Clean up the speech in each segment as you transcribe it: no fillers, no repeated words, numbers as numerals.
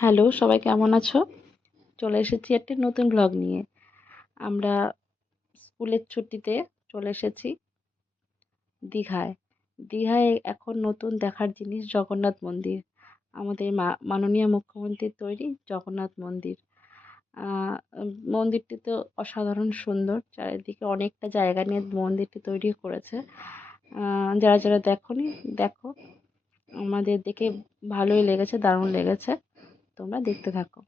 Hello, সবাই কেমন আছো? চলে এসেছি একটি নতুন ব্লগ নিয়ে। আমরা স্কুলের ছুটিতে চলে এসেছি দীঘায়। দীঘায় এখন নতুন দেখার জিনিস জগন্নাথ মন্দির। আমাদের মাননীয় মুখ্যমন্ত্রীর তৈরি জগন্নাথ মন্দির। মন্দিরটি তো অসাধারণ সুন্দর। চারিদিকে অনেকটা জায়গা নিয়ে মন্দিরটি তৈরি করেছে। যারা দেখোনি দেখো। আমাদের দেখে ভালোই লেগেছে, দারুণ লেগেছে। তোমরা দেখতে থাকো।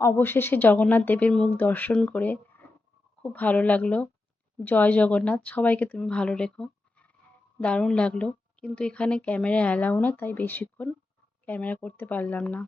অবশেষে জগন্নাথ দেবের মুখ দর্শন করে খুব ভালো লাগলো। জয় জগন্নাথ, সবাইকে তুমি ভালো রেখো। দারুণ লাগলো, কিন্তু এখানে ক্যামেরা অ্যালাউ না, তাই বেশিক্ষণ ক্যামেরা করতে পারলাম না।